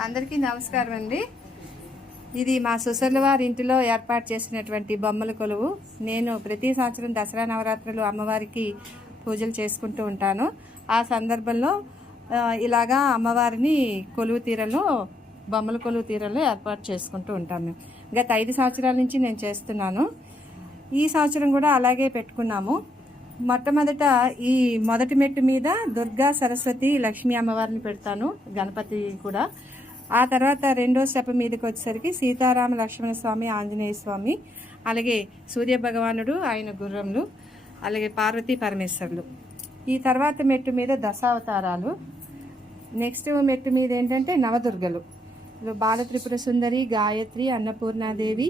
అందరికీ నమస్కారం అండి. ఇది మా సుసర్ల వారి ఇంటిలో ఏర్పాటు చేసినటువంటి బొమ్మల కొలువు. నేను ప్రతి సంవత్సరం దసరా నవరాత్రులు అమ్మవారికి పూజలు చేసుకుంటూ ఉంటాను. ఆ సందర్భంలో ఇలాగా అమ్మవారిని కొలువు తీరలో బొమ్మల కొలువు తీరలో ఏర్పాటు చేసుకుంటూ ఉంటాము గత ఐదు సంవత్సరాల నుంచి నేను చేస్తున్నాను. ఈ సంవత్సరం కూడా అలాగే పెట్టుకున్నాము. మొట్టమొదట ఈ మొదటి మెట్టు మీద దుర్గా సరస్వతి లక్ష్మీ అమ్మవారిని పెడతాను. గణపతి కూడా. ఆ తర్వాత రెండో స్టెప్ మీదకి వచ్చేసరికి సీతారామ లక్ష్మణ స్వామి ఆంజనేయ స్వామి అలాగే సూర్య భగవానుడు ఆయన గుర్రములు అలాగే పార్వతీ పరమేశ్వరులు. ఈ తర్వాత మెట్టు మీద దశావతారాలు. నెక్స్ట్ మెట్టు మీద ఏంటంటే నవదుర్గలు. బాలత్రిపుర సుందరి గాయత్రి అన్నపూర్ణాదేవి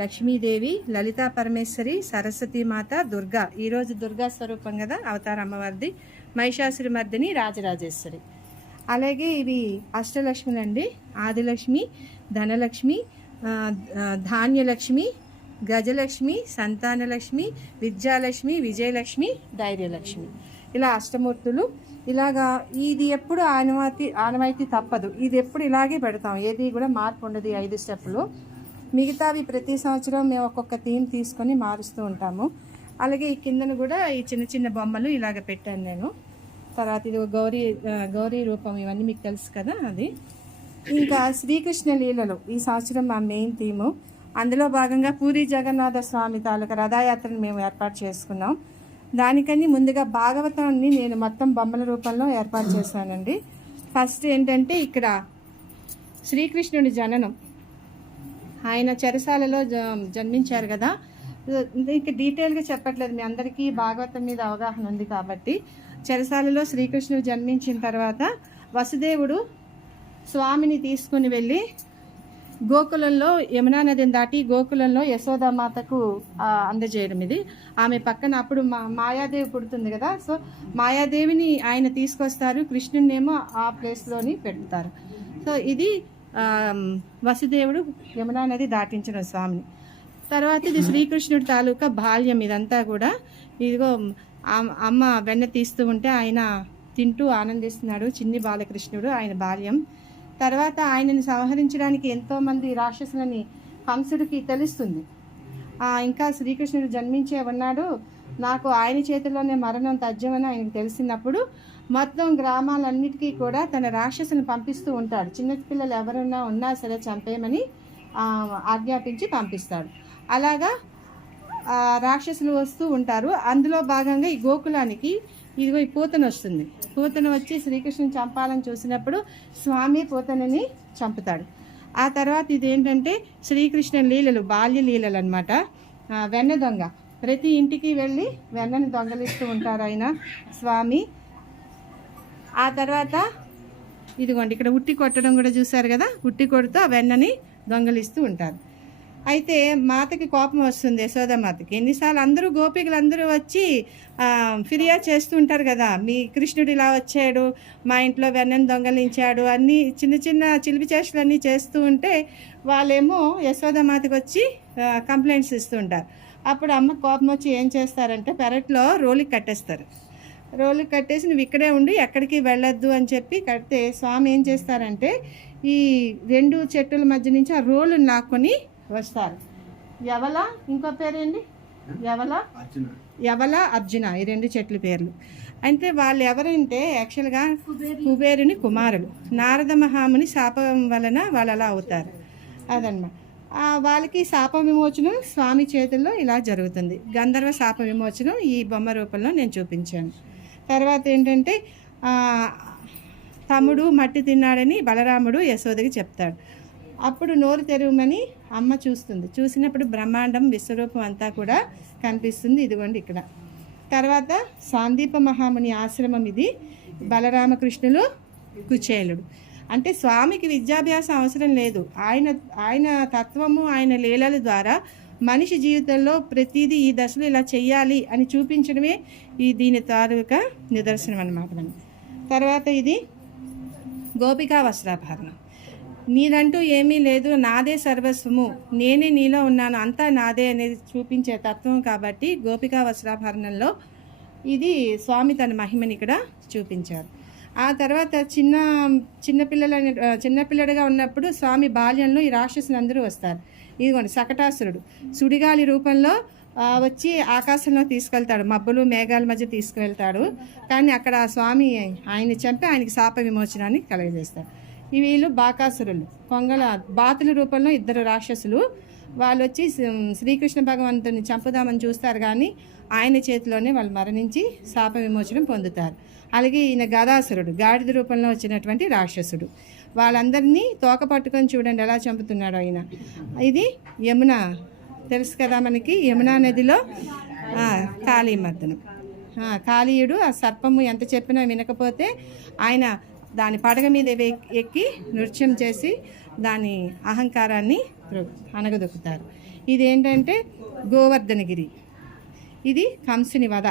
లక్ష్మీదేవి లలితా పరమేశ్వరి సరస్వతి మాత దుర్గా. ఈరోజు దుర్గా స్వరూపం కదా అవతార అమ్మవారిది మహిషాసురి మర్దిని రాజరాజేశ్వరి. అలాగే ఇవి అష్టలక్ష్ములు అండి ఆదిలక్ష్మి ధనలక్ష్మి ధాన్యలక్ష్మి గజలక్ష్మి సంతానలక్ష్మి విద్యాలక్ష్మి విజయలక్ష్మి. ధైర్యలక్ష్మి. ఇలా అష్టమూర్తులు. ఇలాగా ఇది ఎప్పుడు ఆనవాతి ఆనవాయితీ తప్పదు. ఇది ఎప్పుడు ఇలాగే పెడతాం. ఏది కూడా మార్పు ఉండదు ఐదు స్టెప్పులు. మిగతావి ప్రతి సంవత్సరం మేము ఒక్కొక్క థీమ్ తీసుకొని మారుస్తూ ఉంటాము. అలాగే ఈ కిందన కూడా ఈ చిన్న చిన్న బొమ్మలు ఇలాగ పెట్టాను నేను. తర్వాత ఇది ఒక గౌరీ గౌరీ రూపం ఇవన్నీ మీకు తెలుసు కదా అది. ఇంకా శ్రీకృష్ణ లీలలు ఈ సంవత్సరం మా మెయిన్ థీము అందులో భాగంగా పూరి జగన్నాథ స్వామి తాలూకా రథయాత్రను మేము ఏర్పాటు చేసుకున్నాం. దానికని ముందుగా భాగవతాన్ని నేను మొత్తం బొమ్మల రూపంలో ఏర్పాటు చేశానండి. ఫస్ట్ ఏంటంటే ఇక్కడ శ్రీకృష్ణుడి జననం. ఆయన చెరసాలలో జ- జన్మించారు కదా. ఇంక డీటెయిల్గా చెప్పట్లేదు. మీ అందరికీ భాగవతం మీద అవగాహన ఉంది కాబట్టి. చెరసాలలో శ్రీకృష్ణుడు జన్మించిన తర్వాత వసుదేవుడు స్వామిని తీసుకుని వెళ్ళి గోకులంలో యమునా నదిని దాటి గోకులంలో యశోదామాతకు అందజేయడం ఇది. ఆమె పక్కన అప్పుడు మా మాయాదేవి పుడుతుంది కదా. సో మాయాదేవిని ఆయన తీసుకొస్తారు. కృష్ణునేమో ఆ ప్లేస్లోని పెడతారు. సో ఇది వసుదేవుడు యమునా నది దాటించిన స్వామిని. తర్వాత ఇది శ్రీకృష్ణుడి తాలూకా బాల్యం ఇదంతా కూడా. ఇదిగో అమ్మ వెన్న తీస్తూ ఉంటే ఆయన తింటూ ఆనందిస్తున్నాడు. చిన్ని బాలకృష్ణుడు ఆయన బాల్యం. తర్వాత ఆయనను సంహరించడానికి ఎంతోమంది రాక్షసులని కంసుడికి తెలుస్తుంది. ఇంకా శ్రీకృష్ణుడు జన్మించే ఉన్నాడు. నాకు ఆయన చేతిలోనే మరణం తథ్యమని ఆయనకు తెలిసినప్పుడు మొత్తం గ్రామాలన్నిటికీ కూడా తన రాక్షసుని పంపిస్తూ ఉంటాడు. చిన్నపిల్లలు ఎవరున్నా ఉన్నా సరే చంపేయమని ఆజ్ఞాపించి పంపిస్తాడు. అలాగా రాక్షసులు వస్తూ ఉంటారు. అందులో భాగంగా ఈ గోకులానికి ఇదిగో ఈ పూతన వస్తుంది. పూతన వచ్చి శ్రీకృష్ణుని చంపాలని చూసినప్పుడు స్వామి పూతనని చంపుతాడు. ఆ తర్వాత ఇది ఏంటంటే శ్రీకృష్ణ లీలలు బాల్య లీలలు అనమాట వెన్న దొంగ. ప్రతి ఇంటికి వెళ్ళి వెన్నని దొంగలిస్తూ ఉంటారు ఆయన స్వామి. ఆ తర్వాత ఇదిగోండి ఇక్కడ ఉట్టి కొట్టడం కూడా చూశారు కదా? ఉట్టి కొడుతూ ఆ వెన్నని దొంగలిస్తూ ఉంటారు. అయితే మాతకి కోపం వస్తుంది యశోదమాతకి ఎన్నిసార్లు అందరూ గోపికలు అందరూ వచ్చి ఫిర్యాదు చేస్తూ ఉంటారు కదా మీ కృష్ణుడు ఇలా వచ్చాడు మా ఇంట్లో వెన్నని దొంగలించాడు అన్నీ చిన్న చిన్న చిలిపి చేష్టలన్నీ చేస్తూ ఉంటే వాళ్ళేమో యశోదమాతకి వచ్చి కంప్లైంట్స్ ఇస్తుంటారు. అప్పుడు అమ్మ కోపం వచ్చి ఏం చేస్తారంటే పెరట్లో రోలికి కట్టేస్తారు. రోలు కట్టేసి నువ్వు ఇక్కడే ఉండి ఎక్కడికి వెళ్ళొద్దు అని చెప్పి కడితే స్వామి ఏం చేస్తారంటే ఈ రెండు చెట్టుల మధ్య నుంచి ఆ రోలు నాక్కొని వస్తారు. ఎవల ఇంకో పేరేంటి? ఎవల ఎవల అర్జున. ఈ రెండు చెట్ల పేర్లు. అంటే వాళ్ళు ఎవరంటే యాక్చువల్గా కుబేరుని. కుమారులు. నారద మహాముని శాపం వలన వాళ్ళు అలా అవుతారు. అదనమాట ఆ, వాళ్ళకి శాప విమోచనం స్వామి చేతుల్లో ఇలా జరుగుతుంది. గంధర్వ శాప విమోచనం ఈ బొమ్మ రూపంలో నేను చూపించాను. తర్వాత ఏంటంటే ఆ, తమ్ముడు మట్టి తిన్నాడని బలరాముడు యశోదకి చెప్తాడు. అప్పుడు నోరు తెరవమని అమ్మ చూస్తుంది. చూసినప్పుడు బ్రహ్మాండం విశ్వరూపం అంతా కూడా కనిపిస్తుంది. ఇదిగోండి ఇక్కడ. తర్వాత సాందీప మహాముని ఆశ్రమం ఇది. బలరామకృష్ణులు కుచేలుడు. అంటే స్వామికి విద్యాభ్యాసం అవసరం లేదు. ఆయన ఆయన తత్వము ఆయన లీలల ద్వారా మనిషి జీవితంలో ప్రతిదీ ఈ దశలో ఇలా చేయాలి అని చూపించడమే ఈ దీని తాలూకా నిదర్శనం అన్నమాట తర్వాత ఇది గోపికా వస్త్రాభరణం. నీదంటూ ఏమీ లేదు నాదే సర్వస్వము. నేనే నీలో ఉన్నాను అంతా నాదే అనేది చూపించే తత్వం కాబట్టి గోపికా వస్త్రాభరణంలో ఇది స్వామి తన మహిమని ఇక్కడ చూపించారు. ఆ తర్వాత చిన్న చిన్నపిల్లల చిన్నపిల్లడిగా ఉన్నప్పుడు స్వామి బాల్యంలో ఈ రాక్షసులు అందరూ వస్తారు. ఇదిగోండి సకటాసురుడు. సుడిగాలి రూపంలో వచ్చి ఆకాశంలో తీసుకెళ్తాడు. మబ్బులు మేఘాల మధ్య తీసుకువెళ్తాడు కానీ అక్కడ స్వామి ఆయన చంపి ఆయనకి శాప విమోచనాన్ని కలగజేస్తాడు వీళ్ళు బాకాసురులు. పొంగల బాతుల రూపంలో ఇద్దరు రాక్షసులు. వాళ్ళు వచ్చి శ్రీకృష్ణ భగవంతుని చంపుదామని చూస్తారు కానీ ఆయన చేతిలోనే వాళ్ళు మరణించి శాప విమోచనం పొందుతారు. అలాగే ఈయన గదాసురుడు గాడిద రూపంలో వచ్చినటువంటి రాక్షసుడు. వాళ్ళందరినీ తోక పట్టుకొని చూడండి ఎలా చంపుతున్నాడు ఆయన. ఇది యమున తెలుసు కదా మనకి? యమునా నదిలో కాళీ కాళీమర్దనం. కాళీయుడు ఆ సర్పము ఎంత చెప్పినా వినకపోతే ఆయన దాని పడగ మీద ఎక్కి- ఎక్కి నృత్యం చేసి దాని అహంకారాన్ని అనగదొక్కుతారు ఇదేంటంటే గోవర్ధనగిరి. ఇది కంసుని వధ.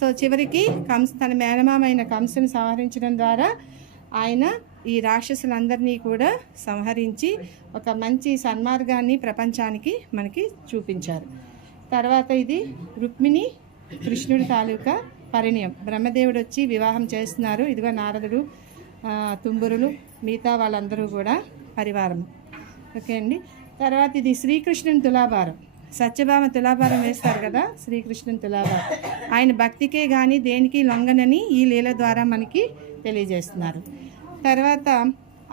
సో చివరికి కంస తన మేనమామైన కంసుని సంహరించడం ద్వారా ఆయన ఈ రాక్షసులందరినీ కూడా సంహరించి ఒక మంచి సన్మార్గాన్ని ప్రపంచానికి మనకి చూపించారు. తర్వాత ఇది రుక్మిణి కృష్ణుడి తాలూకా పరిణయం. బ్రహ్మదేవుడు వచ్చి వివాహం చేస్తున్నారు. ఇదిగో నారదుడు తుంబురులు మిగతా వాళ్ళందరూ కూడా పరివారం ఓకే అండి. తర్వాత ఇది శ్రీకృష్ణుని తులాభారం. సత్యభామ తులాభారం వేస్తారు కదా శ్రీకృష్ణుని తులాభారం. ఆయన భక్తికే కానీ దేనికి లొంగనని ఈ లీల ద్వారా మనకి తెలియజేస్తున్నారు. తర్వాత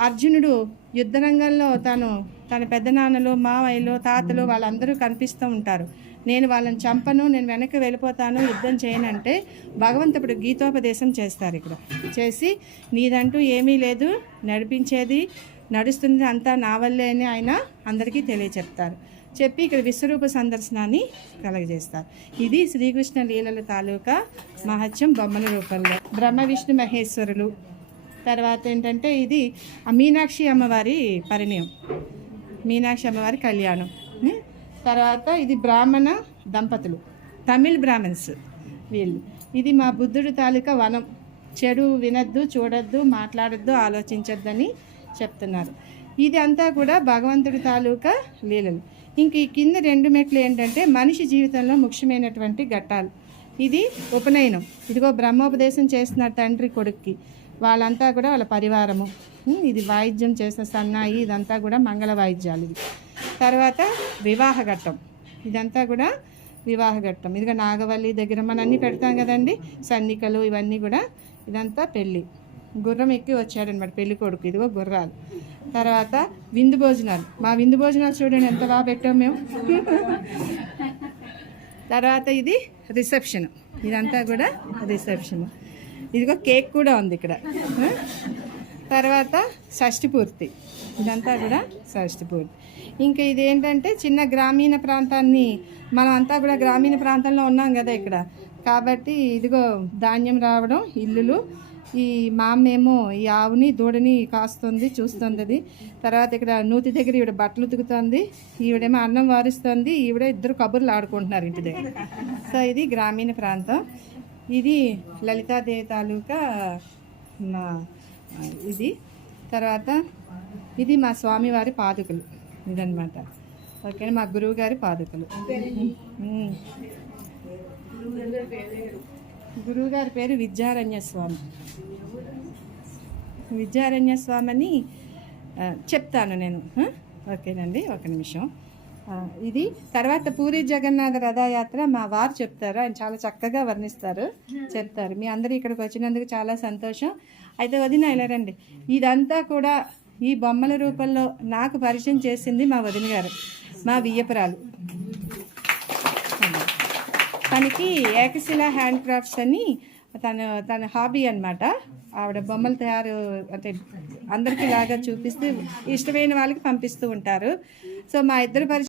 అర్జునుడు యుద్ధరంగంలో తను తన పెద్దనాన్నలు మావయ్యలు తాతలు వాళ్ళందరూ కనిపిస్తూ ఉంటారు. నేను వాళ్ళని చంపను నేను వెనక్కి వెళ్ళిపోతాను యుద్ధం చేయనంటే భగవంతుడు గీతోపదేశం చేస్తారు ఇక్కడ. చేసి నీదంటూ ఏమీ లేదు నడిపించేది నడుస్తుంది అంతా నా వల్లే అని ఆయన అందరికీ తెలియచెప్తారు. చెప్పి ఇక్కడ విశ్వరూప సందర్శనాన్ని కలగజేస్తారు. ఇది శ్రీకృష్ణ లీలల తాలూకా మహత్యం బొమ్మల రూపంలో. బ్రహ్మ విష్ణు మహేశ్వరులు. తర్వాత ఏంటంటే ఇది ఆ మీనాక్షి అమ్మవారి పరిణయం. మీనాక్షి అమ్మవారి కళ్యాణం. తర్వాత ఇది బ్రాహ్మణ దంపతులు తమిళ్ బ్రాహ్మణ్స్ వీళ్ళు. ఇది మా బుద్ధుడు తాలూకా వనం. చెడు వినద్దు చూడొద్దు మాట్లాడద్దు ఆలోచించొద్దని చెప్తున్నారు. ఇది అంతా కూడా భగవంతుడి తాలూకా లీలలు. ఇంక ఈ కింద రెండు మెట్లు ఏంటంటే మనిషి జీవితంలో ముఖ్యమైనటువంటి ఘట్టాలు. ఇది ఉపనయనం. ఇదిగో బ్రహ్మోపదేశం చేస్తున్నారు తండ్రి కొడుక్కి వాళ్ళంతా కూడా వాళ్ళ పరివారము. ఇది వాయిద్యం చేసిన సన్నాయి ఇదంతా కూడా మంగళ వాయిద్యాలు ఇవి. తర్వాత వివాహ ఘట్టం. ఇదంతా కూడా వివాహ ఘట్టం. ఇదిగో నాగవల్లి దగ్గర మనం అన్నీ పెడతాం కదండి. సన్నికలు ఇవన్నీ కూడా ఇదంతా పెళ్ళి. గుర్రం ఎక్కి వచ్చాడనమాట పెళ్ళి కొడుకు. ఇదిగో గుర్రాలు. తర్వాత విందు భోజనాలు. మా విందు భోజనాలు చూడండి ఎంత బాగా పెట్టాం మేము. తర్వాత ఇది రిసెప్షన్. ఇదంతా కూడా రిసెప్షన్. ఇదిగో కేక్ కూడా ఉంది ఇక్కడ. తర్వాత షష్ఠి పూర్తి. ఇదంతా కూడా షష్ఠి పూర్తి. ఇంకా ఇదేంటంటే చిన్న గ్రామీణ ప్రాంతాన్ని మనం అంతా కూడా గ్రామీణ ప్రాంతంలో ఉన్నాం కదా ఇక్కడ. కాబట్టి ఇదిగో ధాన్యం రావడం ఇల్లులు. ఈ మామేమో ఈ ఆవుని దూడని కాస్తుంది చూస్తుంది అది తర్వాత ఇక్కడ నూతి దగ్గర ఈవిడ బట్టలు ఉతుకుతుంది. ఈవిడేమో అన్నం వారుస్తుంది. ఈవిడ ఇద్దరు కబుర్లు ఆడుకుంటున్నారు ఇంటి దగ్గర. సో ఇది గ్రామీణ ప్రాంతం. ఇది లలితాదేవి తాలూకా మా ఇది. తర్వాత ఇది మా స్వామివారి పాదుకలు. ఇదనమాట ఓకే మా గురువు గారి పాదుకలు. గురువు గారి పేరు విద్యారణ్య స్వామి. విద్యారణ్య స్వామిని చెప్తాను నేను. ఓకేనండి? ఒక నిమిషం. ఇది తర్వాత పూరి జగన్నాథ రథయాత్ర మా వారు చెప్తారు. ఆయన చాలా చక్కగా వర్ణిస్తారు. చెప్తారు. మీ అందరూ ఇక్కడికి వచ్చినందుకు చాలా సంతోషం. అయితే వదిన ఇలా రండి. ఇదంతా కూడా ఈ బొమ్మల రూపంలో నాకు పరిచయం చేసింది మా వదిన గారు మా వియ్యపురాలు. తనకి ఏకశిల హ్యాండ్ క్రాఫ్ట్స్ అని తన తన హాబీ అనమాట ఆవిడ బొమ్మలు తయారు అంటే అందరికీ లాగా చూపిస్తూ ఇష్టమైన వాళ్ళకి పంపిస్తూ ఉంటారు. సో మా ఇద్దరు పరిచయం